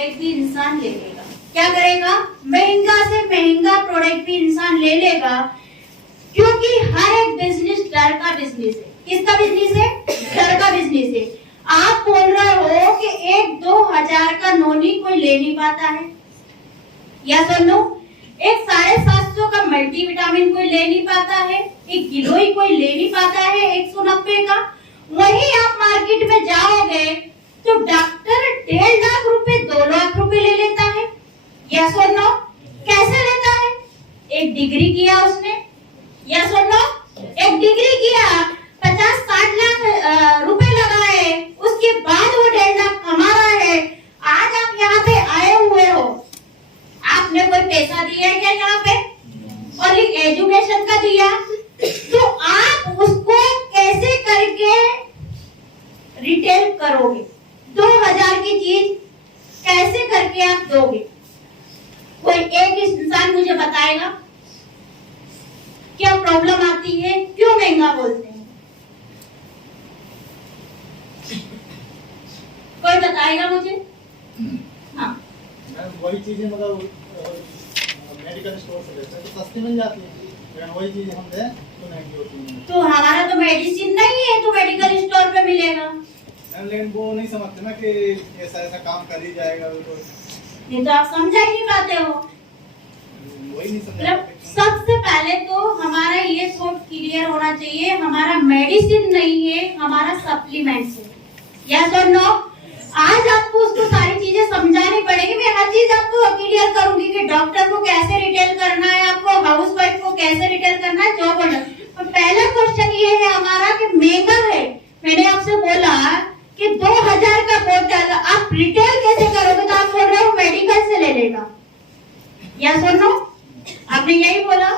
Product भी इंसान ले लेगा। क्या करेगा? महंगा से महंगा प्रोडक्ट भी इंसान ले लेगा, क्योंकि हर एक बिजनेस डर का बिजनेस है। किसका बिजनेस है? डर का बिजनेस है। आप बोल रहे हो कि 1-2 हजार का नोनी कोई ले नहीं पाता है, या सुनो, एक 750 का मल्टीविटामिन कोई ले नहीं पाता है, एक गिलोय कोई ले नहीं पाता है 190 का। वही आप मार्केट में जाओगे तो डॉक्टर 1.5 लाख रुपए 2 लाख रुपए ले लेता है। यस और नो? कैसे लेता है? एक डिग्री किया उसने। यस और नो? एक डिग्री किया, 50-60 लाख रुपए लगाए, उसके बाद वो 1.5 लाख कमा रहा है। आज आप यहाँ पे आए हुए हो, आपने कोई पैसा दिया है क्या यहाँ पे? और एजुकेशन का दिया, तो आप उसको कैसे करके रिटेल करोगे? 2000 की चीज कैसे करके आप दोगे? कोई एक इंसान मुझे बताएगा क्या प्रॉब्लम आती है, क्यों महंगा बोलते हैं? कोई बताएगा मुझे? हाँ, वही चीजें मतलब मेडिकल स्टोर से लेते हैं तो सस्ती मिल जाती है, लेकिन वही चीज हम दें तो महंगी होती है। तो हमारा तो मेडिसिन नहीं है तो मेडिकल स्टोर पे मिलेगा। लेकिन वो नहीं समझते ना कि ऐसा ऐसा काम कर ही जाएगा, ये तो आप समझा ही नहीं पाते हो। वही नहीं समझ। सबसे पहले तो हमारा ये सोच क्लियर होना चाहिए, हमारा मेडिसिन नहीं है, हमारा सप्लीमेंट्स है। यस और नो? आज आपको उसको सारी चीजें समझानी पड़ेगी। मैं हर चीज आपको क्लियर करूंगी कि डॉक्टर को कैसे रिटेल करना है, आपको हाउसवाइफ को कैसे रिटेल करना है, जॉब होल्डर। तो पहला क्वेश्चन ये है हमारा कि महंगा है। मैंने आपसे बोला कि 2000 का बोतल आप रिटेल कैसे करोगे, तो आप बोल रहे हो मेडिकल से ले लेगा। यस और नो? आपने यही बोला।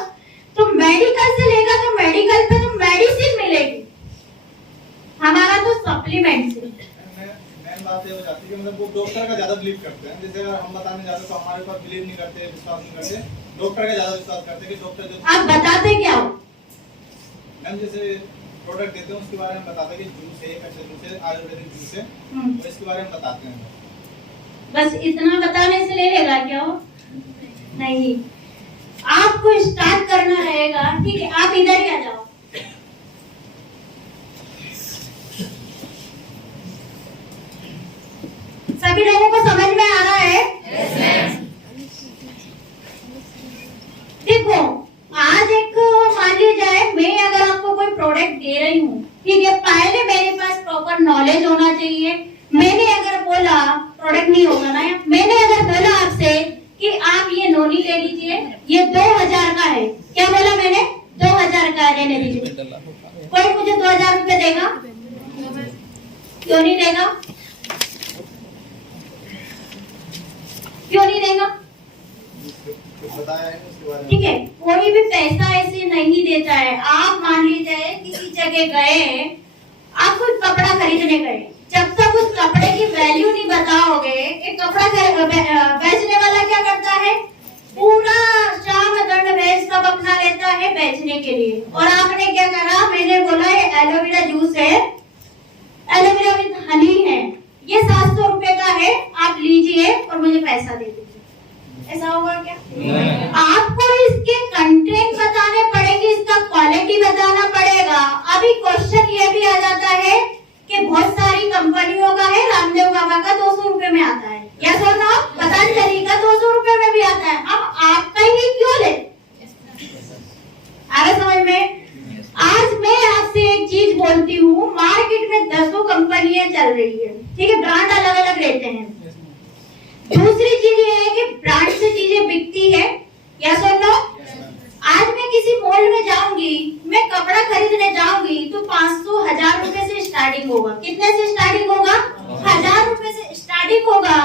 तो मेडिकल से लेगा तो मेडिकल पे तो मेडिसिन मिलेगी, हमारा तो सप्लीमेंट से। मेन बात ये हो जाती है कि मतलब वो डॉक्टर का ज्यादा बिलीव करते हैं। जैसे अगर हम बताने जाते तो हमारे ऊपर बिलीव नहीं करते, विश्वास नहीं करते, डॉक्टर का ज्यादा विश्वास करते हैं कि डॉक्टर जो आप बताते क्या हो? हम जैसे प्रोडक्ट देते हैं उसके बारे में बताते हैं कि जूस है, कैसे जूस है, आयुर्वेदिक जूस है, तो इसके बारे में बताते हैं। बस इतना बताने से ले लेगा क्या वो? नहीं, आपको स्टार्ट करना रहेगा। ठीक है, आप इधर ही आ जाओ। सभी लोगों को समझ में आ रहा है? देखो, आज एक मान लिया जाए मैं अगर आपको कोई प्रोडक्ट दे रही हूँ, ठीक है, पहले मेरे पास प्रॉपर नॉलेज होना चाहिए। मैंने अगर बोला प्रोडक्ट नहीं होगा ना, मैंने अगर बोला आपसे कि आप ये नोनी ले लीजिए, ये 2000 का है, क्या बोला मैंने? 2000 का है, लेने दीजिए। कोई मुझे 2000 रुपए देगा? क्यों नहीं देगा? क्यों नहीं देगा? ठीक है, कोई भी पैसा ऐसे नहीं देता है। आप मान लीजिए किसी जगह गए, आप कोई कपड़ा खरीदने गए, जब तक उस कपड़े की वैल्यू नहीं बताओगे, एक कपड़ा बेचने वाला क्या करता है? पूरा शाम दंड भैंस सब अपना लेता है बेचने के लिए। और आपने क्या करा? मैंने बोला ये एलोवेरा जूस है, एलोवेरा विद हनी है, ये 700 रुपए का है, आप लीजिए और मुझे पैसा दे दीजिए। ऐसा होगा क्या? आपको इसके कंटेंट बताने पड़ेंगे, इसका क्वालिटी बताना पड़ेगा। अभी क्वेश्चन ये भी आ जाता है कि बहुत सारी कंपनियों का है, रामदेव बाबा का 200 रुपए में आता है, या सो ना पतंजलि का 200 रुपए में भी आता है। अब आपका ही क्यों ले? आ रहा समझ में? आज मैं आपसे एक चीज बोलती हूँ, मार्केट में 10 कंपनियां चल रही है, ठीक है, ब्रांड अलग अलग रहते हैं। दूसरी चीज ये है कि ब्रांड से चीजें बिकती है, या सुन लो। आज मैं किसी मॉल में जाऊंगी, मैं कपड़ा खरीदने जाऊंगी तो 500-1000 रुपए से स्टार्टिंग होगा। कितने से स्टार्टिंग होगा? 1000 रुपए से स्टार्टिंग होगा।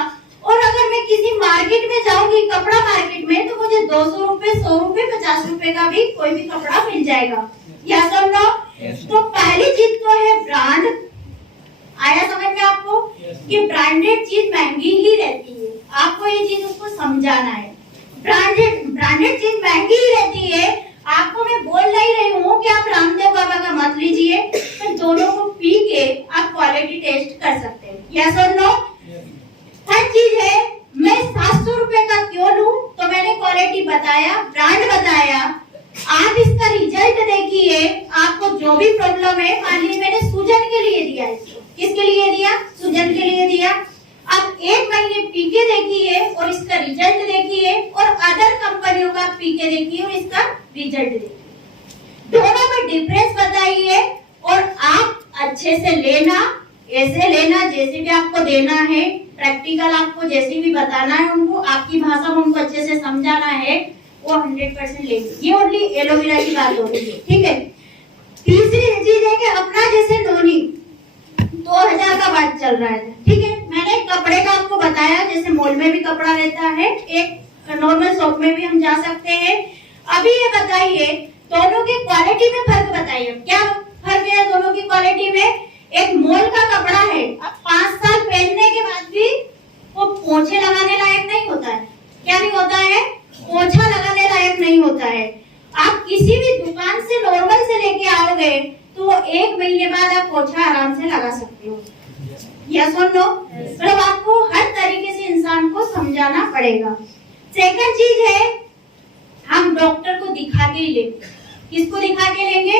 और अगर मैं किसी मार्केट में जाऊंगी, कपड़ा मार्केट में, तो मुझे 200 रुपए, 100 रुपए, 50 रुपए का भी कोई भी कपड़ा मिल जाएगा, या सुन लो। तो पहली चीज तो है ब्रांड। आया समझ में आपको कि ब्रांडेड चीज महंगी ही रहती है, आपको ये चीज उसको समझाना है। ब्रांडेड चीज महंगी ही रहती है। आपको मैं बोल नहीं रही हूँ कि आप रामदेव बाबा का मत लीजिए, तो दोनों को पी के आप क्वालिटी टेस्ट कर सकते हैं, यस और नो। हर चीज है बताया, ब्रांड बताया, आप इसका रिजल्ट देखिए। आपको जो भी प्रॉब्लम है, मान लीजिए मैंने सूजन के लिए दिया, इसको किसके लिए दिया? सूजन के लिए दिया। अब 1 महीने पी के देखिए और इसका रिजल्ट देखिए, और अदर कंपनियों का पी के देखिए और इसका रिजल्ट देखिए, दोनों में डिफरेंस बताइए। और आप अच्छे से लेना, ऐसे लेना जैसे भी आपको देना है, प्रैक्टिकल आपको जैसे भी बताना है उनको, आपकी भाषा में उनको अच्छे से समझाना है, वो 100% लेंगे। ये ओनली एलोवेरा की बात हो रही है, ठीक है। तीसरी चीज है कि अपना जैसे नोनी 2000 का बात चल रहा है, ठीक है। मैंने कपड़े का आपको बताया, जैसे मॉल में भी कपड़ा रहता है, एक नॉर्मल शॉप में भी हम जा सकते हैं। अभी ये बताइए दोनों की क्वालिटी में फर्क बताइए, क्या फर्क है दोनों की क्वालिटी में? एक मॉल का कपड़ा है, अब 5 साल पहनने के बाद भी वो पोंछे लगाने लायक नहीं होता है। क्या नहीं होता है? पोंछा लगाने लायक नहीं होता है। आप किसी भी दुकान से नॉर्मल से लेके आओगे तो 1 महीने बाद आप पोंछा आराम से लगा सकते हो। यस और नो? मतलब आपको हर तरीके से इंसान को समझाना पड़ेगा। सेकंड चीज है, हम डॉक्टर को दिखा के ही लेंगे। किसको दिखा के लेंगे?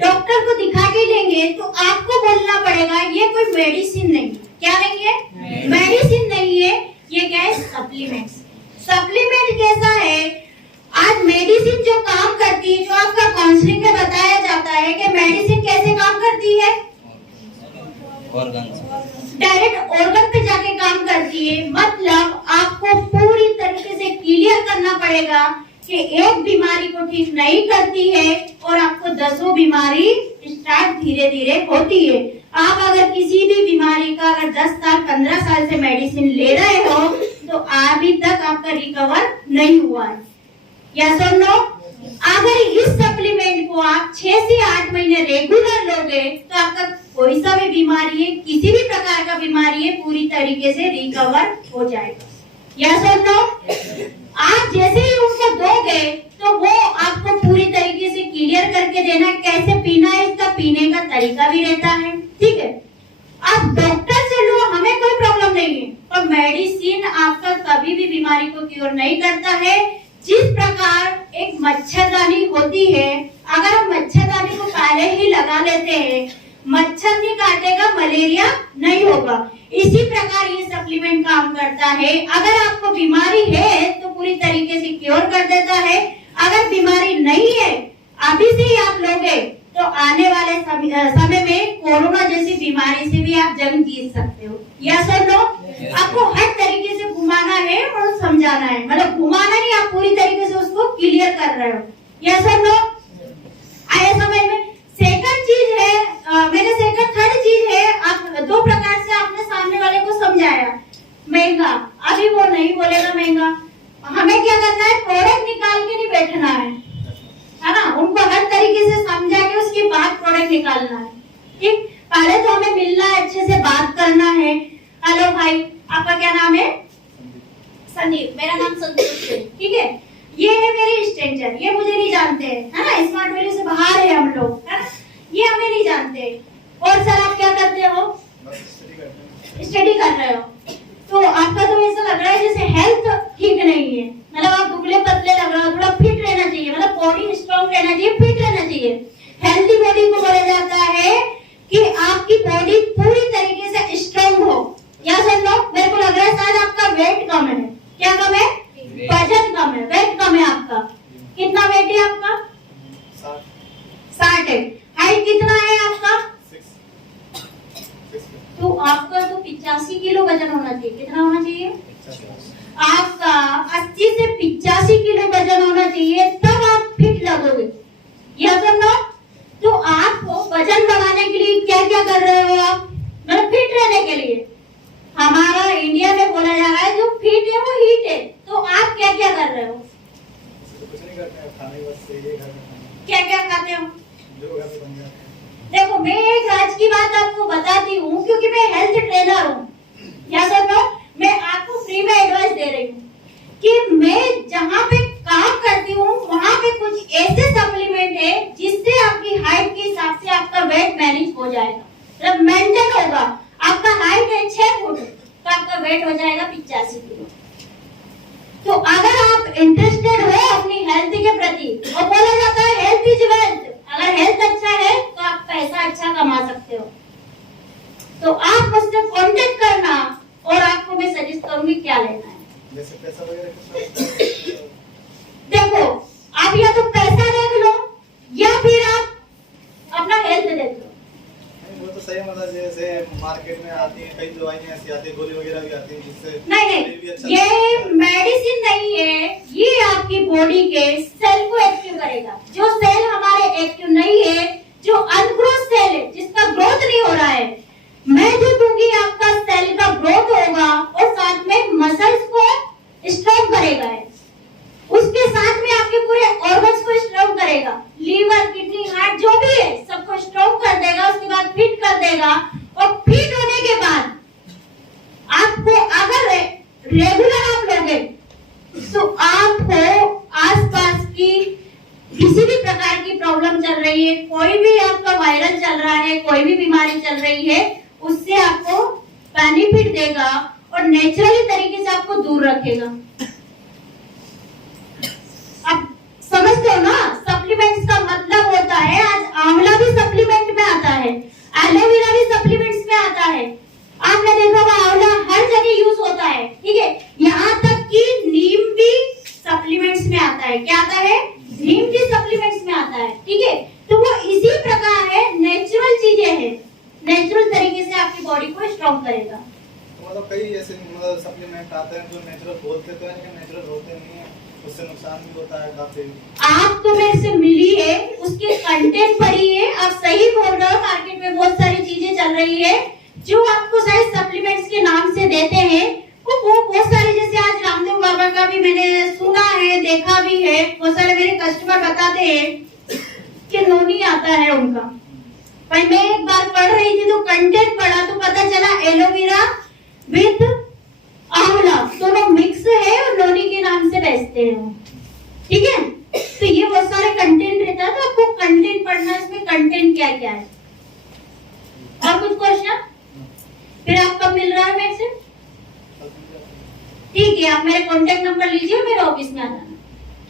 डॉक्टर को दिखा के लेंगे। तो आपको बोलना पड़ेगा ये कोई मेडिसिन नहीं है। क्या नहीं है? मेडिसिन नहीं है, ये क्या है? सप्लीमेंट। सप्लीमेंट कैसा है? आज मेडिसिन जो काम करती है, जो आपका काउंसलिंग में बताया जाता है कि मेडिसिन कैसे काम करती है, डायरेक्ट ऑर्गन पे जाके काम करती है। मतलब आपको पूरी तरीके से क्लियर करना पड़ेगा कि एक बीमारी को ठीक नहीं करती है और आपको 10 बीमारी स्टार्ट धीरे धीरे होती है। आप अगर किसी भी बीमारी का अगर 10 साल 15 साल से मेडिसिन ले रहे हो तो अभी तक आपका रिकवर नहीं हुआ है। यस और नो? अगर इस सप्लीमेंट को आप 6 से 8 महीने रेगुलर लोगे तो आपका कोई सा भी बीमारी है, किसी भी प्रकार का बीमारी है, पूरी तरीके से रिकवर हो जाएगा। यस और नो? आप जैसे ही उनको दोगे तो वो आपको पूरी तरीके से क्लियर करके देना, कैसे पीना है, इसका पीने का तरीका भी रहता है, ठीक है। आप डॉक्टर से लो, हमें कोई प्रॉब्लम नहीं है, पर मेडिसिन आपका कभी भी बीमारी को क्योर नहीं करता है। जिस प्रकार एक मच्छरदानी होती है, अगर हम मच्छरदानी को पहले ही लगा लेते हैं, मच्छर नहीं काटेगा, मलेरिया नहीं होगा। इसी प्रकार ये सप्लीमेंट काम करता है। अगर आपको बीमारी है तो पूरी तरीके से क्योर कर देता है। अगर बीमारी नहीं है, अभी से ही आप लोगे तो आने वाले समय में कोरोना जैसी बीमारी से भी आप जंग जीत सकते हो। यस और नो? आपको हर तरीके से घुमाना है और समझाना है, मतलब घुमाना नहीं, आप पूरी तरीके से उसको क्लियर कर रहे हो। यस और नो? आया समझ में? सेकंड चीज है, थर्ड चीज है, आप 2 प्रकार से आपने सामने वाले को समझाया। महंगा, अभी वो नहीं बोलेगा महंगा। हमें क्या करना है? प्रोडक्ट निकाल के नहीं बैठना है ना, उनको हर तरीके से समझा के उसके बाद प्रोडक्ट निकालना है, ठीक। पहले तो हमें मिलना है, अच्छे से बात करना है। हेलो भाई, आपका क्या नाम है? संदीप। मेरा नाम संतोष है, ठीक है। ये है मेरे स्ट्रेंजर, ये मुझे नहीं जानते हैं, है ना, स्मार्ट वैल्यू से बाहर है हम लोग, है ना, ये हमें नहीं जानते। और सर आप क्या करते हो? स्टडी कर रहे हो। तो आपका तो ऐसा लग रहा है जैसे हेल्थ ठीक नहीं है, मतलब आप दुबले पतले लग रहे हो, थोड़ा फिट रहना चाहिए, मतलब बॉडी स्ट्रॉन्ग रहना चाहिए, फिट रहना चाहिए। हेल्थी बॉडी को बोला जाता है कि आपकी बॉडी पूरी तरीके से स्ट्रॉन्ग हो। या सर नो? मेरे को लग रहा है शायद आपका वेट कम है। क्या कम है? वजन कम है, वेट कम है आपका। कितना वेट है आपका? 60 है। हाइट कितना है आपका? तो आपका तो 85 किलो वजन होना चाहिए। कितना होना चाहिए? आपका 80 से 85 किलो वजन होना चाहिए, तब आप फिट लगोगे। यस और नो? तो आपको वजन बढ़ाने के लिए क्या क्या कर रहे हो आप, मतलब फिट रहने के लिए? हमारा इंडिया में बोला जा रहा है जो फिट है वो हीट है। तो आप क्या क्या कर रहे हो? कुछ नहीं करते हैं, खाने बस ये घर में खाना। क्या क्या खाते हो? जो घर पे बन जाता है। देखो, मैं एक राज की बात आपको बताती हूँ क्योंकि मैं हेल्थ ट्रेनर हूँ। या सर नो? मैं आपको फ्री में एडवाइस दे रही हूँ कि मैं जहाँ पे काम करती हूँ वहाँ पे कुछ ऐसे सप्लीमेंट है जिससे आपकी हाइट के हिसाब से आपका वेट मैनेज हो जाएगा, मतलब मेंटेन होगा। आपका हाइट है 6 फुट तो आपका वेट हो जाएगा 85 किलो। तो अगर आप इंटरेस्टेड हो अपनी प्रति। और बोला जाता है हेल्थ इज वेल्थ, अगर हेल्थ अच्छा है तो आप पैसा अच्छा कमा सकते हो। तो आप मुझसे कांटेक्ट करना और आपको मैं सजेस्ट करूंगी क्या लेना है। जैसे पैसा वगैरह कितना देखो आप या तो पैसा देख लो या फिर आप अपना हेल्थ देख लो। वो तो सही, मतलब जैसे मार्केट में आती है कई दवाइयां ऐसी आती है, गोली वगैरह भी आती है जिससे नहीं, ये मेडिसिन नहीं है, ये आपकी बॉडी के सेल को एक्टिव करेगा। जो सेल हमारे एक्टिव नहीं है, जो अनग्रोथ सेल है, जिसका ग्रोथ नहीं हो रहा है, मैं जो दूंगी आपका सेल का ग्रोथ होगा और साथ में मसल्स को स्ट्रॉन्ग करेगा है। उसके साथ में आपके पूरे ऑर्गन्स को स्ट्रॉन्ग करेगा, लीवर, किडनी, हार्ट जो भी है सबको स्ट्रॉन्ग कर देगा। उसके बाद फिट कर देगा और फिट होने के बाद आपको अगर रेगुलर आप लोगे तो आपको आसपास की किसी भी प्रकार की प्रॉब्लम चल रही है, कोई भी आपका वायरल चल रहा है, कोई भी बीमारी चल रही है, उससे आपको बेनिफिट देगा और नेचुरली तरीके से आपको दूर रखेगा। अब समझते हो ना, सप्लीमेंट्स का मतलब होता है, आज आंवला भी सप्लीमेंट में आता है, एलोवेरा भी सप्लीमेंट्स में आता है। आपने देखा होगा आंवला हर जगह यूज होता है, ठीक है। यहाँ तक कि नीम भी सप्लीमेंट्स में आता है। क्या आता है? नीम भी सप्लीमेंट्स में आता है, ठीक है। तो वो इसी प्रकार है, नेचुरल चीजें हैं, नेचुरल तरीके से आपकी बॉडी को स्ट्रॉन्ग करेगा। मतलब कई ऐसे मतलब सप्लीमेंट आते हैं जो नेचुरल बोलते तो हैं लेकिन नेचुरल होते नहीं है, उससे नुकसान भी होता है काफी। आप तो मेरे से मिली है, उसके कंटेंट पढ़ी है, आप सही बोल रहे हो। मार्केट में बहुत सारी चीजें चल रही है जो आपको शायद सप्लीमेंट्स के नाम से देते हैं। वो बहुत सारे, जैसे आज रामदेव बाबा का भी मैंने सुना है, देखा भी है, बहुत सारे मेरे कस्टमर बताते हैं कि नोनी आता है उनका। भाई मैं एक बार पढ़ रही थी तो कंटेंट पढ़ा तो पता चला एलोवेरा विद आंवला दोनों मिक्स है और नोनी के नाम से बेचते हैं, ठीक है। तो ये बहुत सारे कंटेंट रहता है, तो आपको कंटेंट पढ़ना है, इसमें कंटेंट क्या क्या है। और कुछ क्वेश्चन? फिर आप कब मिल रहा है मेरे से? ठीक है, आप मेरे कांटेक्ट नंबर लीजिए, मेरे ऑफिस में आ जाना,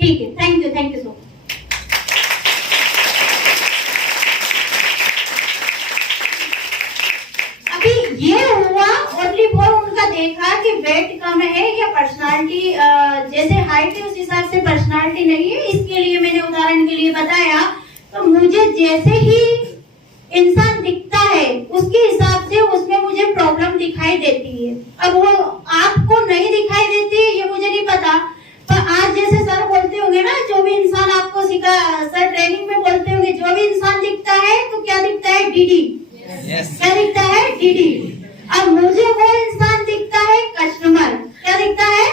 ठीक है। Thank you so much. अभी ये हुआ ओनली फॉर उनका देखा कि वेट कम है या पर्सनालिटी, जैसे हाइट है उस हिसाब से पर्सनालिटी नहीं है, इसके लिए मैंने उदाहरण के लिए बताया। तो मुझे जैसे ही इंसान दिखता है उसके हिसाब से उसमें मुझे प्रॉब्लम दिखाई देती है। अब वो आपको नहीं दिखाई देती है ये मुझे नहीं पता, पर आज जैसे सर बोलते होंगे ना, जो भी इंसान आपको सिखा, सर ट्रेनिंग में बोलते होंगे, जो भी इंसान दिखता है तो क्या दिखता है? डीडी। क्या दिखता है? डीडी। अब मुझे वो इंसान दिखता है कस्टमर। क्या दिखता है?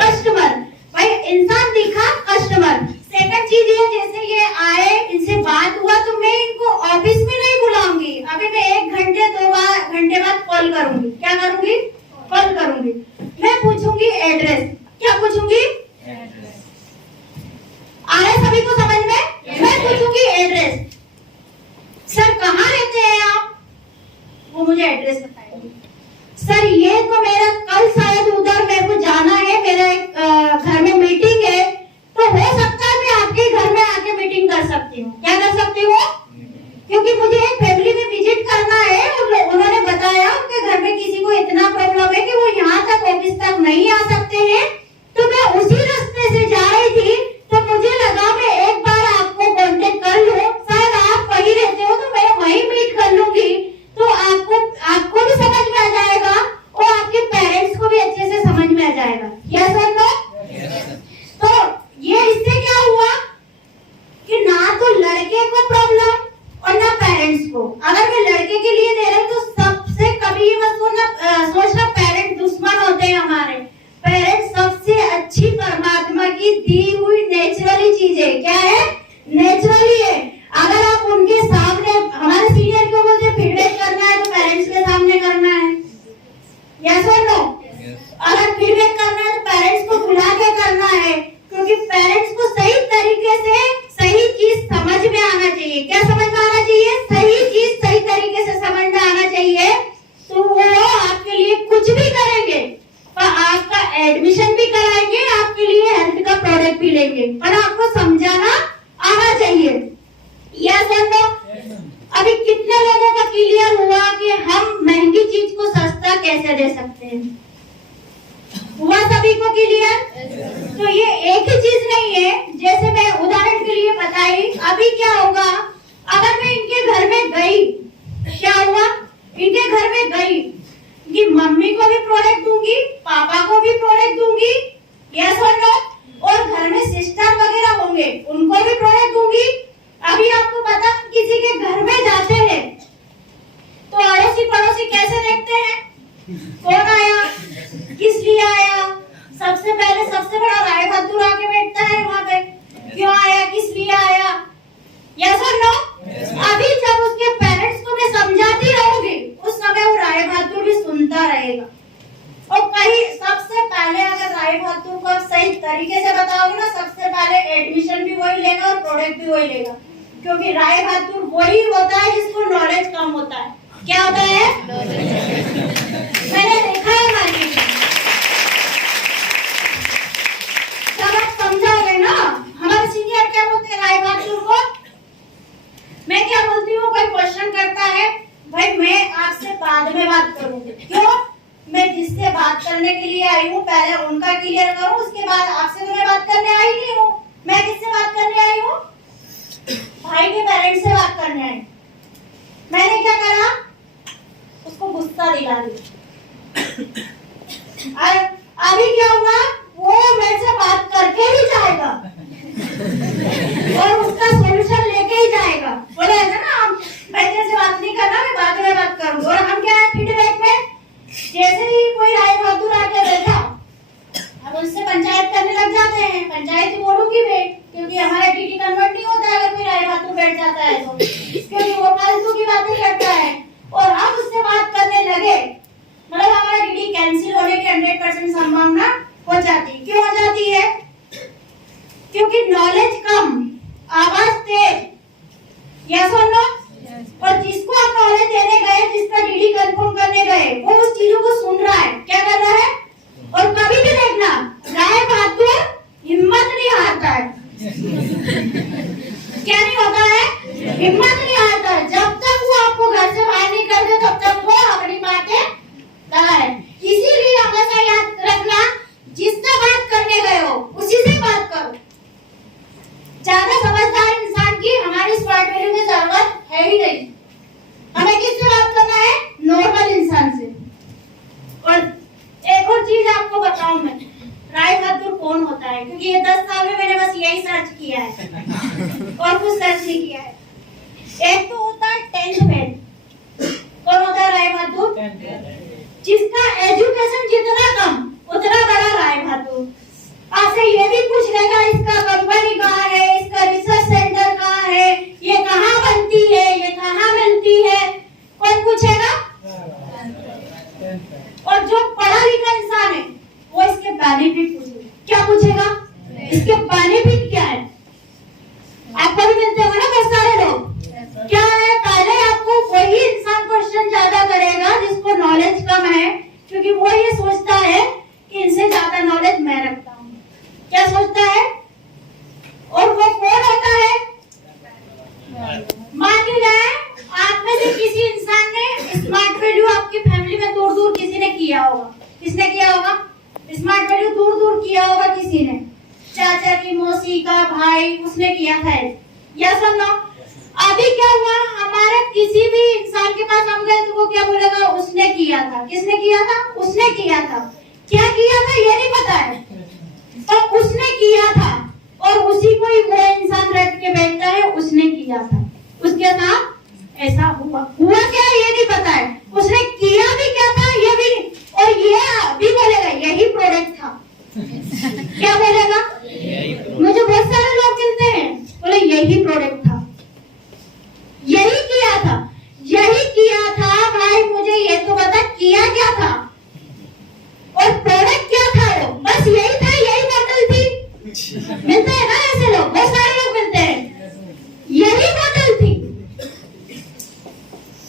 कस्टमर। भाई इंसान दिखा, कस्टमर। सेकंड चीज ये, जैसे ये आए, इनसे बात हुआ तो मैं इनको ऑफिस में नहीं बुलाऊंगी, अभी मैं 1 घंटे 2 घंटे बाद कॉल करूंगी। क्या करूंगी? कॉल करूंगी। मैं पूछूंगी एड्रेस। क्या पूछूंगी? आ रहा है सभी को समझ में? मैं पूछूंगी एड्रेस, सर कहाँ रहते हैं आप? वो मुझे एड्रेस बताएंगे। सर ये तो मेरा कल शायद उधर मेरे को जाना है, मेरा एक घर में मीटिंग है, तो हो सकता है मैं आपके घर में आके मीटिंग कर सकती हूँ। क्या कर सकती हूँ? क्योंकि मुझे एक फैमिली में विजिट करना है और उन्होंने बताया उनके घर में किसी को इतना प्रॉब्लम है कि वो यहाँ तक ऑफिस तक नहीं आ सकते हैं। तो मैं उसी रास्ते से जा रही थी, तो मुझे लगा मैं एक बार आपको कांटेक्ट कर लूं, शायद आप वहीं रहते हो तो मैं वहीं मीट कर लूंगी, तो आपको भी समझ में आ जाएगा और आपके पेरेंट्स को भी अच्छे से समझ में आ जाएगा। यस और नो? तो ये इससे क्या हुआ कि ना तो लड़के को प्रॉब्लम और ना पेरेंट्स को। अगर मैं लड़के के लिए दे रही तो सबसे कभी ये मत सोचना पेरेंट दुश्मन होते हैं हमारे। पेरेंट्स सबसे अच्छी परमात्मा की दी हुई नेचुरली चीज है। क्या है? नेचुरली है। अगर आप उनके सामने, हमारे सीनियर को बोलते फीडबैक करना है तो पेरेंट्स के सामने करना है। यस और नो? अगर फीडबैक करना है तो पेरेंट्स को बुला के करना है, क्योंकि पेरेंट्स को सही तरीके से सही चीज समझ में आना चाहिए। क्या समझ में आना चाहिए? सही चीज सही तरीके से समझ में आना चाहिए। तो वो आपके लिए कुछ भी करेंगे, पर आपका एडमिशन भी कराएंगे, आपके लिए हेल्थ का प्रोडक्ट भी मिलेंगे, पर आपको समझाना आना चाहिए। यस और नो? अभी कितने लोगों का क्लियर हुआ कि हम महंगी चीज को सस्ता कैसे दे सकते हैं? हुआ सभी को क्लियर? तो ये एक ही चीज नहीं है, जैसे मैं उदाहरण के लिए बताई, अभी क्या होगा अगर मैं इनके घर में गई, क्या हुआ इनके घर में गई कि मम्मी को भी प्रोडक्ट दूंगी, पापा को भी प्रोडक्ट दूंगी, यस और नो? और घर में सिस्टर वगैरह होंगे उनको भी प्रोडक्ट दूंगी। अभी आपको पता किसी के घर में जाते हैं तो अड़ोसी पड़ोसी कैसे देखते हैं, कौन आया, किस लिए आया, सबसे पहले सबसे बड़ा राय बहादुर आके बैठता है वहां पे, क्यों आया, किस लिए आया, यस और नो? अभी जब उसके पेरेंट्स को मैं समझाती रहूंगी उस समय वो राय बहादुर भी सुनता रहेगा। और कहीं सबसे पहले अगर राय बहादुर को सही तरीके से बताओगे ना, सबसे पहले एडमिशन भी वही लेगा और प्रोडक्ट भी वही लेगा, क्योंकि राय बहादुर वही होता है जिसको नॉलेज कम होता है। क्या होता है? मैंने देखा है मार्केट में, जब आप समझाओगे ना, हमारे सीनियर क्या बोलते हैं राय बहादुर को, मैं क्या बोलती हूँ, कोई क्वेश्चन करता है, भाई मैं आपसे बाद में बात करूंगी, क्यों? मैं जिससे बात करने के लिए आई हूँ पहले उनका क्लियर करूँ, उसके बाद आपसे तो मैं बात करने आई नहीं हूँ। मैं किससे बात करने आई हूँ? भाई के पेरेंट्स से बात करने आई। मैंने क्या करा, उसको गुस्सा दिला दिया। अभी क्या हुआ, वो मेरे से बात करके ही जाएगा और उसका सॉल्यूशन लेके ही जाएगा। बोले ना, मैं तेरे से बात नहीं करना, मैं बाद में बात करूंगा। और हम क्या है फीडबैक में, जैसे ही कोई राय बहादुर आके बैठा, अब उससे पंचायत करने लग जाते हैं। पंचायत बोलूंगी मैं, क्योंकि हमारा डीटी कन्वर्ट नहीं होता अगर कोई राय बहादुर बैठ जाता है तो, क्योंकि वो फालतू की बातें करता है। और हम उससे बात करने लगे, मतलब हमारा डीटी कैंसिल होने की 100% संभावना हो जाती। क्यों हो जाती है? क्योंकि नॉलेज कम, आवाज तेज, यस और नो? और जिसको आप नॉलेज देने गए, जिसका डीडी कंफर्म करने गए, वो उस चीजों को सुन रहा है, क्या कर रहा है। और कभी भी देखना, राय बहादुर हिम्मत नहीं हारता है। क्या नहीं होता है? हिम्मत नहीं हारता है। जब तक वो आपको घर से बाहर नहीं कर दे तब तक वो अपनी बातें कहा है। इसीलिए हमेशा याद रखना, जिससे बात करने गए हो उसी से बात करो। ज्यादा समझदार इंसान की हमारी स्मार्ट वैल्यू में जरूरत है ही नहीं। हमें किससे बात करना है? नॉर्मल इंसान से। और एक और चीज आपको बताऊं मैं, राय बहादुर कौन होता है, क्योंकि ये 10 साल में मैंने बस यही सर्च किया है और कुछ सर्च नहीं किया है। एक तो होता है 10th फेल। कौन होता है राय बहादुर? जिसका एजुकेशन जितना कम उतना बड़ा राय बहादुर। आपसे ये भी पूछ लेगा इसका कंपनी कहाँ है, इसका रिसर्च सेंटर कहाँ है, ये कहाँ बनती है, ये कहाँ मिलती है, कौन पूछेगा? और जो पढ़ा लिखा इंसान है वो इसके बेनिफिट पूछेगा। क्या पूछेगा? इसके बेनिफिट क्या है। आपको भी मिलते होंगे ना बहुत सारे लोग, क्या है, पहले आपको वही इंसान क्वेश्चन ज्यादा करेगा जिसको नॉलेज कम है, क्योंकि वो ये सोचता है कि इनसे ज्यादा नॉलेज मैं रखता हूँ। क्या सोचता है? और वो कौन होता है? मान लीजिए आप में से किसी इंसान ने स्मार्ट वैल्यू आपकी फैमिली में दूर दूर किसी ने किया होगा। किसने किया होगा? स्मार्ट वैल्यू दूर दूर किया होगा किसी ने, चाचा की, मौसी का, भाई, उसने किया था। यस और नो? अभी क्या हुआ, हमारे किसी भी इंसान के पास हम गए तो वो क्या बोलेगा? उसने किया था। किसने किया था? उसने किया था। क्या किया था ये नहीं पता है, तो उसने किया था और उसी को ही वो इंसान रट के बैठता है, उसने किया था, उसके साथ ऐसा हुआ क्या ये नहीं पता है, उसने किया भी क्या था ये भी नहीं, और ये भी बोलेगा यही प्रोडक्ट था। क्या बोलेगा? मुझे बहुत सारे लोग मिलते हैं, बोले यही प्रोडक्ट था, यही किया था, यही किया था। भाई मुझे ये तो बता किया क्या था और प्रोडक्ट क्या था? वो बस यही था, यही बोतल थी। मिलते हैं ना ऐसे लोग, बहुत सारे लोग मिलते हैं, यही बोतल थी।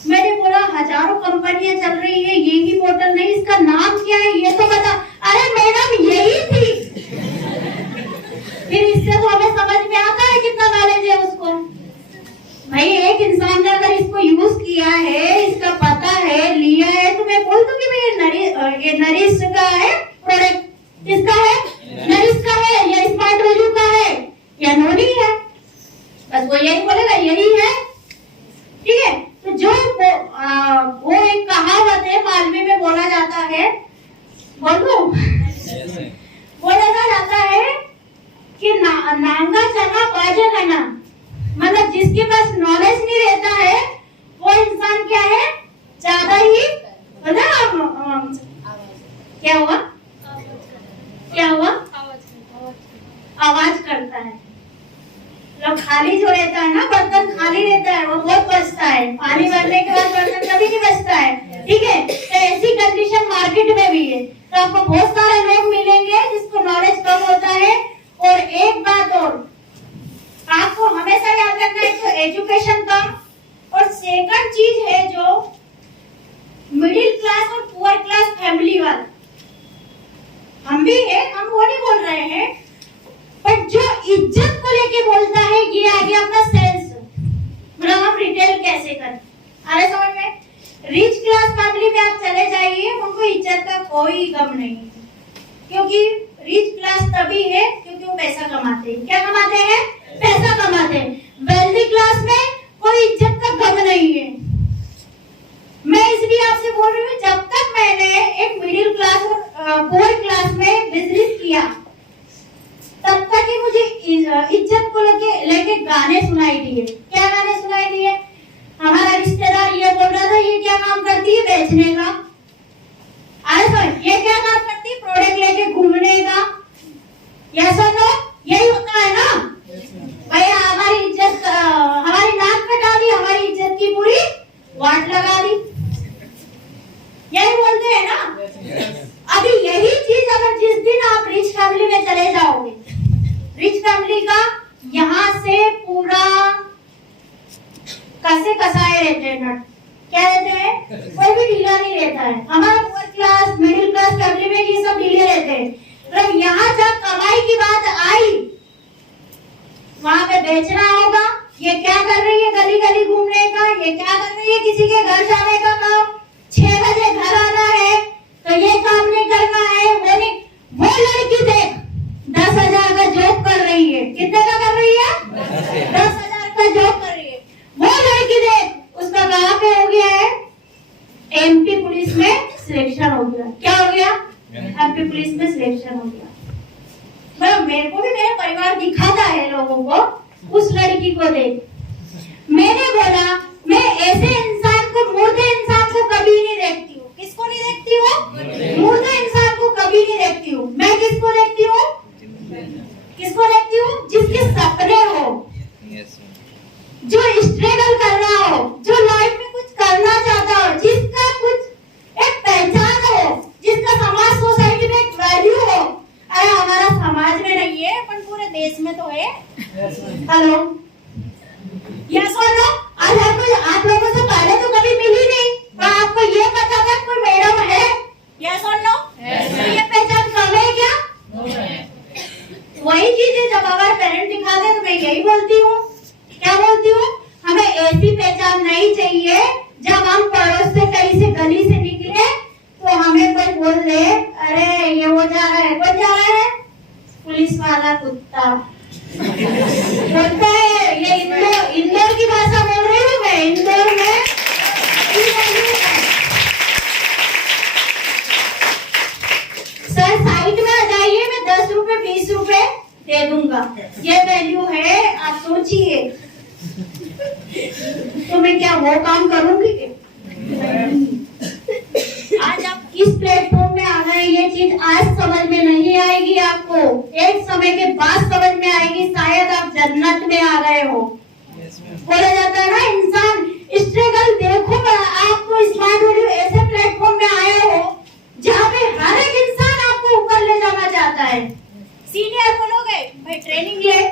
मैंने बोला हजारों कंपनियां चल रही है, यही बोतल नहीं, इसका नाम क्या है ये तो बता। अरे मैडम यही थी। फिर नरिश का है प्रोडक्ट, किसका है? नरिश का है या स्मार्ट वैल्यू का है या नोनी है, बस वो यही बोलेगा यही है, ठीक है। तो जो वो एक कहावत है मालवी में बोला जाता है, बोलो बोला जाता है कि नांगा चना बाजे गाना, मतलब जिसके पास नॉलेज नहीं रहता है वो इंसान क्या है, ज्यादा ही मतलब क्या हुआ क्या हुआ आवाज करता है। मतलब खाली जो रहता है ना, बर्तन खाली रहता है वो बहुत बचता है, पानी भरने के बाद बर्तन कभी नहीं बचता है, ठीक है। तो ऐसी कंडीशन मार्केट में भी है। तो आपको बहुत सारे लोग मिलेंगे जिसको नॉलेज कम होता है। और एक बात और आपको हमेशा याद रखना है, तो एजुकेशन कम, और सेकंड चीज है जो मिडिल क्लास और पुअर क्लास फैमिली वाला, हम भी है, हम वो नहीं बोल रहे हैं, पर जो इज्जत को लेके बोलता है ये आ गया अपना सेंस, मतलब हम रिटेल कैसे करें, आ रहा समझ में। रिच क्लास फैमिली में आप चले जाइए, उनको इज्जत का कोई गम नहीं है, क्योंकि रिच क्लास तभी है क्योंकि वो पैसा कमाते हैं। क्या कमाते हैं? पैसा कमाते हैं। वेल्दी क्लास में कोई इज्जत का गम नहीं है। मैं इसलिए आपसे बोल रही हूँ, जब तक मैंने एक मिडिल क्लास और पुअर क्लास में बिजनेस किया तब तक ही मुझे इज्जत को लेके गाने सुनाई दिए। क्या गाने सुनाई दिए? हमारा रिश्तेदार ये बोल रहा था ये क्या काम करती है, बेचने का। ये क्या काम करती है, प्रोडक्ट लेके घूमने का। यस और नो, यही होता है ना भैया। हमारी इज्जत हमारी नाक कटा दी, हमारी इज्जत की पूरी वाट लगा दी, यही बोलते हैं ना। अभी यही चीज अगर जिस दिन आप रिच फैमिली में चले जाओगे, रिच फैमिली का यहाँ से पूरा कसे कसाए रहते हैं नट, क्या रहते हैं, कोई भी ढीला नहीं रहता है। हमारा poor class middle class family में ये सब ढीले रहते हैं। मतलब यहाँ जब कमाई की बात आई, वहाँ पे बेचना होगा। ये क्या कर रही है, गली गली घूमने का, ये क्या कर रही है, किसी के घर जाने का काम, 6 बजे घर आना है, तो ये काम नहीं करना है, वो नहीं। वो लड़की देख 10,000 का जॉब कर रही है, कितने का कर रही है, 10,000 का जॉब कर रही है। वो लड़की देख उसका कहाँ पे हो गया है, एमपी पुलिस में सिलेक्शन हो गया। क्या हो गया? एमपी पुलिस में सिलेक्शन हो गया। मतलब मेरे को भी मेरा परिवार दिखाता है लोगों को, उस लड़की को देख। मैंने बोला मैं ऐसे इंसान को, मुर्दे इंसान को कभी नहीं देखती हूँ। किसको नहीं देखती हूँ? मुर्दे इंसान को कभी नहीं देखती हूँ। मैं किसको देखती हूँ? किसको देखती हूँ? जिसके सपने हो, जो स्ट्रगल कर रहा हो, जो लाइफ में कुछ करना चाहता हो, जिसका कुछ एक पहचान हो, जिसका समाज सोसाइटी में एक वैल्यू हो। अरे हमारा समाज में नहीं है, पर पूरे देश में तो है। हेलो, यस और नो? आज आप लोगों से पहले तो कभी मिली नहीं, पर आपको ये पता था कोई मैडम है? यस और नो? तो ये पहचान कम है क्या? वही चीज है, जब हमारे पेरेंट दिखाते तो मैं यही बोलती हूँ। क्या बोलती हूँ? हमें ऐसी पहचान नहीं चाहिए जब हम पड़ोस से कहीं से गली से निकले तो हमें कोई बोल दे अरे ये वो जा रहा है, कौन जा रहा है? पुलिस वाला कुत्ता बोलता है। ये इंदौर की भाषा बोल रही हूँ मैं, इंदौर में। सर साइड में आ जाइए, मैं 10 रुपए 20 रुपए दे दूंगा, ये वैल्यू है। आप सोचिए तो मैं क्या वो काम करूंगी? आज आप किस प्लेटफॉर्म में आ गए, ये चीज आज समझ में नहीं आएगी आपको, एक समय के बाद समझ में आएगी। शायद आप जन्नत में आ गए हो। बोला जाता है ना, इंसान स्ट्रगल देखो। आपको स्मार्ट वैल्यू ऐसे प्लेटफॉर्म में आए हो जहाँ पे हर एक इंसान आपको ऊपर ले जाना चाहता है। सीनियर बोलोगे भाई ट्रेनिंग ले,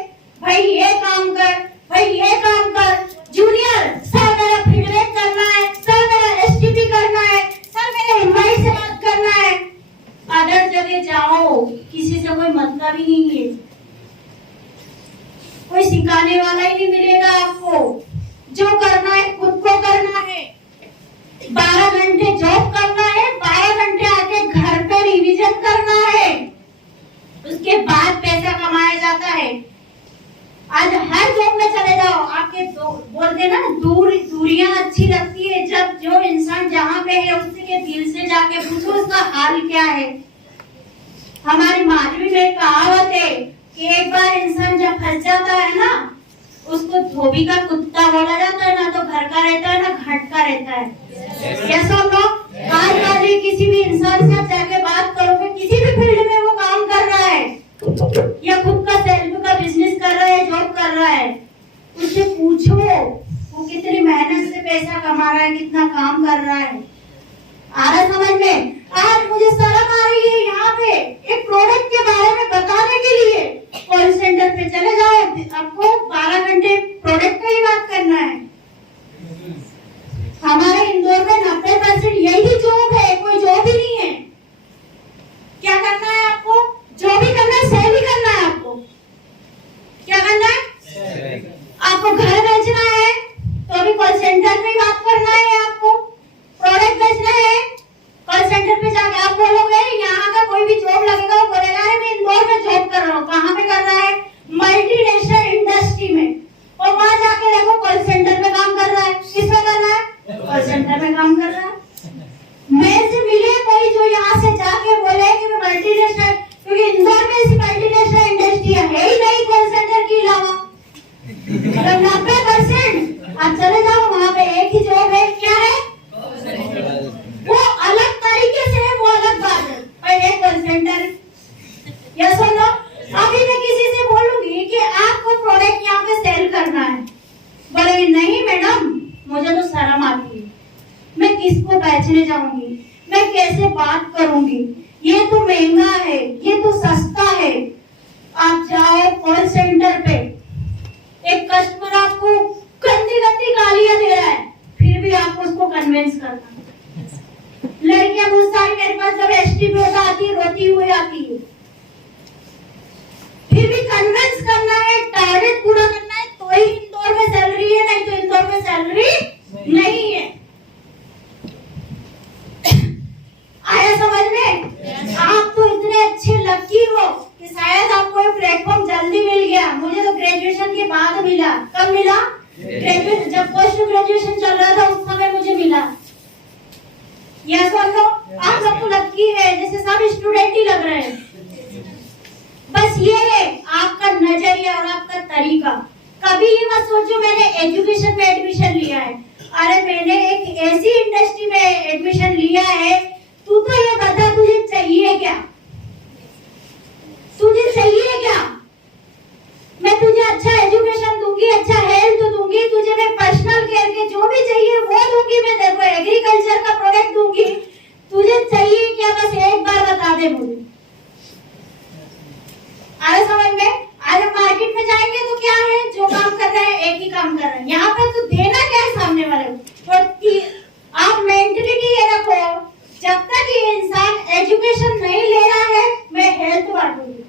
भाई ये काम कर, भाई ये काम कर। जूनियर, सर मेरा फीडबैक करना है, सर मेरा एसटीपी करना है, सर मेरे एम्प्लॉय से बात करना है। अदर जगह जाओ, किसी से कोई मतलब ही नहीं है, कोई सिखाने वाला ही नहीं मिलेगा आपको। जो करना है खुद को करना है। 12 घंटे जॉब करना है, 12 घंटे आके घर रिवीजन करना है, उसके बाद पैसा कमाया जाता है। आज हर जॉब में चले जाओ, आपके बोलते ना दूरियां अच्छी लगती है जब जो इंसान जहाँ पे है उसके दिल से जाके पूछो उसका हाल क्या है। हमारी मालवी में एक कहावत है कि एक बार इंसान जब फंस जाता है ना, उसको धोबी का कुत्ता बोला जाता है, ना तो घर का रहता है ना घाट का रहता है। यस और नो? आज वाले किसी भी इंसान से जाके बात करोगे, किसी भी फील्ड में वो काम कर रहा है या खुद का सेल्फ का बिजनेस कर रहा है, जॉब कर रहा है, उससे पूछो वो कितनी मेहनत से पैसा कमा रहा है, कितना काम कर रहा है। आ रहा समझ में? आज मुझे शर्म आ रही है यहाँ पे एक प्रोडक्ट के बारे में बताने के लिए। कॉल सेंटर पे चले जाओ, आपको 12 घंटे प्रोडक्ट का ही बात करना है। हमारे इंदौर में 90% यही जॉब है, कोई जॉब ही नहीं है। क्या करना है आपको? जो भी करना है सेल ही करना है आपको। क्या करना है? आपको घर बेचना है तो भी कॉल सेंटर में बात करना है। आपको प्रोडक्ट बेचना है, कॉल सेंटर पे जाके आप बोलोगे, यहाँ का कोई भी जॉब लगेगा वो बोलेगा अरे मैं इंदौर में जॉब कर रहा हूँ। कहाँ पे कर रहा है? मल्टीनेशनल इंडस्ट्री में। और वहां जाके देखो कॉल सेंटर में काम कर रहा है। किसमें कर रहा है? कॉल सेंटर में काम कर रहा है। मेरे से मिले कोई जो यहाँ से जाके बोले कि मैं मल्टीनेशनल, क्योंकि इंदौर में ऐसी मल्टीनेशनल इंडस्ट्री है ही नहीं कॉल सेंटर के अलावा। 90% आप चले जाओ वहाँ पे एक ही जॉब है, क्या है? वो अलग तरीके से है, वो अलग बात है, पर एक कॉल सेंटर। यस और नो? अभी मैं किसी से बोलूंगी कि आपको प्रोडक्ट यहाँ पे सेल करना है, बोलेंगे नहीं मैडम मुझे तो शर्म आती है, मैं किसको बेचने जाऊंगी, मैं कैसे बात करूंगी, ये तो महंगा है, ये तो सस्ता है। आप जाओ कॉल सेंटर पे, एक कस्टमर आपको गंदी गंदी गालियां दे रहा है, फिर भी आपको उसको कन्विंस करना है। लड़कियां बहुत सारी मेरे पास जब एसटी रोता आती है, रोती हुई आती है, फिर भी कन्विंस करना है, टारगेट पूरा करना है, तो ही इंदौर में सैलरी है, नहीं तो इंदौर में सैलरी नहीं है। आया समझ में? आप तो इतने अच्छे लकी हो कि शायद आपको ये प्लेटफॉर्म जल्दी मिल गया। मुझे तो ग्रेजुएशन के बाद मिला। कब मिला? ग्रेजुएशन, जब पोस्ट ग्रेजुएशन चल रहा था उस समय मुझे मिला। यस और नो? आप सब तो लकी है, जैसे सब स्टूडेंट ही लग रहे हैं। बस ये है आपका नजरिया और आपका तरीका। कभी ये मत सोचो मैंने एजुकेशन में एडमिशन लिया है, अरे मैंने एक ऐसी इंडस्ट्री में एडमिशन लिया है, तू तो ये बता तुझे चाहिए क्या? तुझे चाहिए क्या? मैं तुझे अच्छा एजुकेशन दूंगी, अच्छा हेल्थ दूंगी, तुझे मैं पर्सनल केयर के जो भी चाहिए वो दूंगी, मैं देखो एग्रीकल्चर का प्रोडक्ट दूंगी, तुझे चाहिए क्या? बस एक बार बता दे मुझे। आया समझ में? आज हम मार्केट में जाएंगे तो क्या है, जो काम कर रहे हैं एक ही काम कर रहे हैं। यहाँ पे तो देना क्या है सामने वाले को? आप मेंटलिटी ये रखो, जब तक ये इंसान एजुकेशन नहीं ले रहा है मैं हेल्थ बांटूंगी,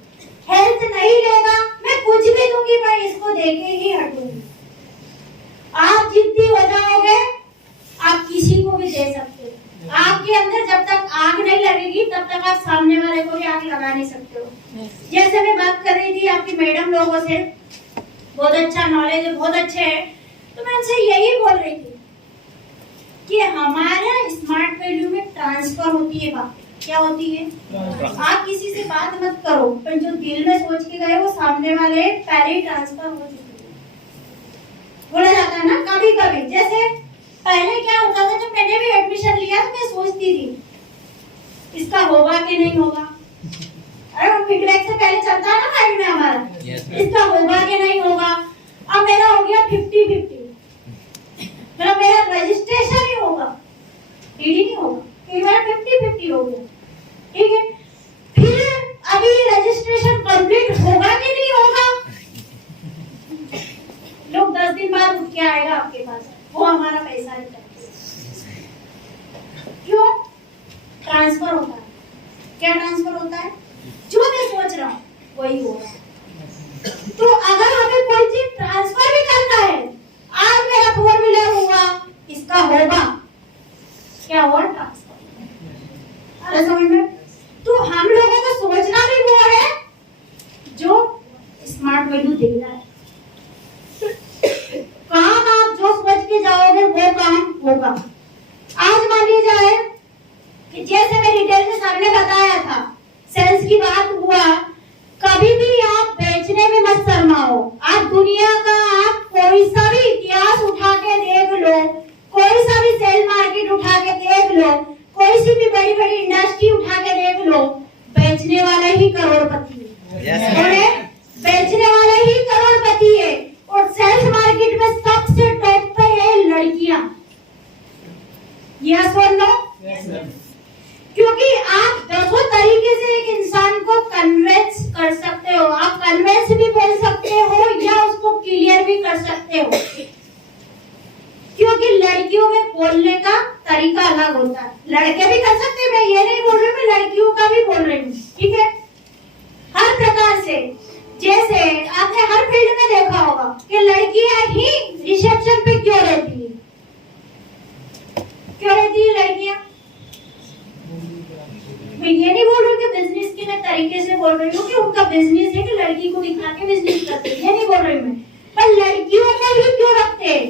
हेल्थ नहीं लेगा मैं कुछ भी दूंगी, मैं इसको देके ही हटूंगी। आप जिद्दी हो जाओगे आप किसी को भी दे सकते हो। आपके अंदर जब तक आग नहीं लगेगी तब तक आप सामने वाले को भी आग लगा नहीं सकते हो। जैसे मैं बात कर रही थी आपकी मैडम लोगों से, बहुत अच्छा नॉलेज है, बहुत अच्छे है, तो मैं उनसे यही बोल रही थी कि हमारा स्मार्ट वैल्यू में ट्रांसफर होती है बात। क्या होती है? आप किसी से बात मत करो, पर जो दिल में सोच के गए वो सामने वाले पहले ही ट्रांसफर हो चुके हैं। बोला जाता है ना कभी कभी, जैसे पहले क्या होता था जब मैंने भी एडमिशन लिया तो मैं सोचती थी इसका होगा कि नहीं होगा। अरे वो फीडबैक से पहले चलता है ना माइंड में हमारा, इसका होगा कि नहीं होगा। अब मेरा हो गया 50-50, मेरा रजिस्ट्रेशन ही होगा, डीडी नहीं होगा, फिर मेरा 50-50 हो गया। ठीक है, फिर अभी रजिस्ट्रेशन कंप्लीट होगा कि नहीं होगा। लोग 10 दिन बाद उठ के आएगा आपके पास, वो हमारा पैसा रिटर्न। क्यों? ट्रांसफर होता है। क्या ट्रांसफर होता है? जो मैं सोच रहा हूँ वही हो रहा है। तो अगर हमें कोई चीज ट्रांसफर भी करना है, आज मेरा 4 व्हीलर हुआ, इसका होगा क्या? हुआ ट्रांसफर। अरे समझ में? तो स्मार्ट वैल्यू दे रहा है। काम आप जो सोच के जाओगे वो काम होगा। आज मान लीजिए जाए कि जैसे मैं डिटेल में सामने बताया था, सेल्स की बात हुआ, कभी भी आप बेचने में मत शर्माओ। आप दुनिया का आप कोई सा भी इतिहास उठा के देख लो, कोई सा भी सेल मार्केट उठा के देख लो, कोई सी भी बड़ी बड़ी इंडस्ट्री उठा के देख लो, बेचने वाला ही करोड़पति है। बेचने वाला ही करोड़पति है। और सेल्स मार्केट में सबसे टॉप पे है लड़कियां। यस और नो? क्योंकि आप 10 तरीके से एक इंसान को कन्विंस कर सकते हो। आप कन्विंस भी बोल सकते हो या उसको क्लियर भी कर सकते हो, क्योंकि लड़कियों में बोलने का तरीका अलग होता है। लड़के भी कर सकते हैं, मैं ये नहीं बोल रही, मैं लड़कियों का भी बोल रही हूँ, ठीक है। हर प्रकार से, जैसे आपने हर फील्ड में देखा होगा कि लड़कियां ही रिसेप्शन पे क्यों रहती है, क्यों रहती है लड़कियां? मैं ये नहीं बोल रही कि बिजनेस के मैं तरीके से बोल रही हूँ कि उनका बिजनेस है कि लड़की को दिखा के बिजनेस करते हैं, ये नहीं बोल रही मैं। पर लड़कियों को ही क्यों रखते हैं?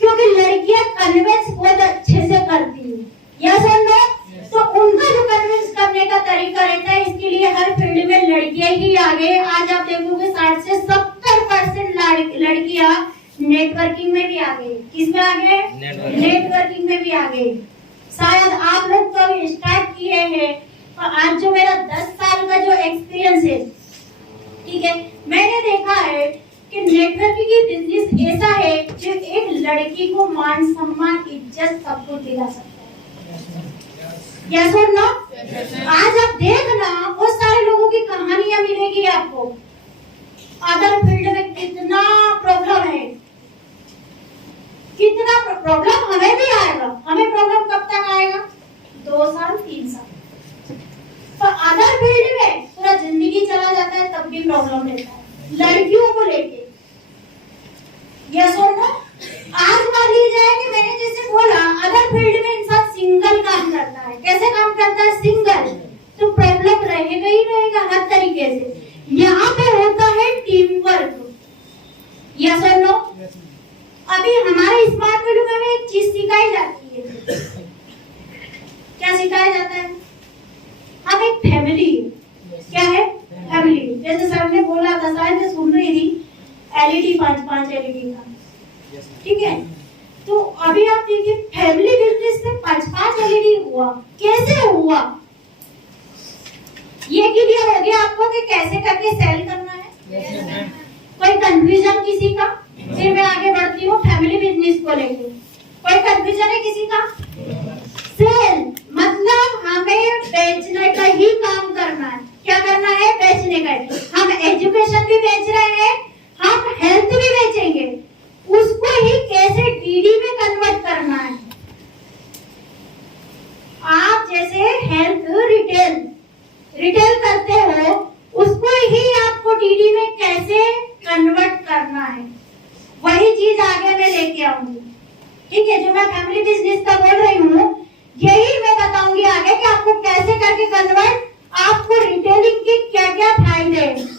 क्योंकि लड़कियां कन्विंस बहुत अच्छे से करती है। यस और नो? तो उनका जो कन्विंस करने का तरीका रहता है, इसके लिए हर फील्ड में लड़कियां ही आगे। आज आप देखोगे 60 से 70% लड़कियां नेटवर्किंग में भी आ गई। किसमें आ गए? नेटवर्किंग में भी आ गई। शायद आप लोग तो अभी स्टार्ट किए हैं, और आज जो मेरा 10 साल का जो एक्सपीरियंस है, ठीक है, मैंने देखा है कि नेटवर्किंग की बिजनेस ऐसा है जो एक लड़की को मान सम्मान इज्जत सब कुछ दिला सकता है। यस और नो? आज आप देखना बहुत सारे लोगों की कहानियां मिलेगी आपको। अदर फील्ड में कितना प्रॉब्लम है, कितना प्रॉब्लम हमें भी आएगा। हमें प्रॉब्लम कब तक आएगा? 2 साल 3 साल। तो अदर फील्ड में पूरा जिंदगी चला जाता है, तब भी प्रॉब्लम रहता है लड़कियों को लेके। यस और नो? आज मान लीजिए कि मैंने जैसे बोला, अदर फील्ड में इंसान सिंगल काम करता है। कैसे काम करता है? सिंगल। तो प्रॉब्लम रहेगा ही रहेगा हर तरीके से। यहाँ पे होता है टीम वर्क। यस और नो? अभी हमारे स्मार्ट वैल्यू में एक चीज सिखाई जाती है। क्या सिखाया जाता है? हम एक फैमिली। क्या है? फैमिली। जैसे सर ने बोला था, शायद मैं सुन रही थी, एलईडी 5 एलईडी का, ठीक है। तो अभी आप देखिए, फैमिली बिजनेस में 5 एलईडी हुआ, कैसे हुआ? ये क्लियर हो गया आपको कि कैसे करके सेल करना है? कोई कंफ्यूजन किसी का? फिर मैं आगे बढ़ती हूँ फैमिली बिजनेस को लेकर। कोई कंफ्यूजन है किसी का? सेल मतलब हमें बेचने का ही काम करना है। क्या करना है? बेचने का है। हम एजुकेशन भी बेच रहे हैं, हम हेल्थ भी बेचेंगे, उसको ही कैसे डीडी में कन्वर्ट करना है। आप जैसे हेल्थ रिटेल करते हो, उसको ही आपको डीडी में कैसे कन्वर्ट करना है, वही चीज आगे मैं लेके आऊंगी, ठीक है। जो मैं फैमिली बिजनेस का बोल रही हूँ, यही मैं बताऊंगी आगे कि आपको कैसे करके कन्वर्ट, आपको रिटेलिंग के क्या क्या फायदे हैं।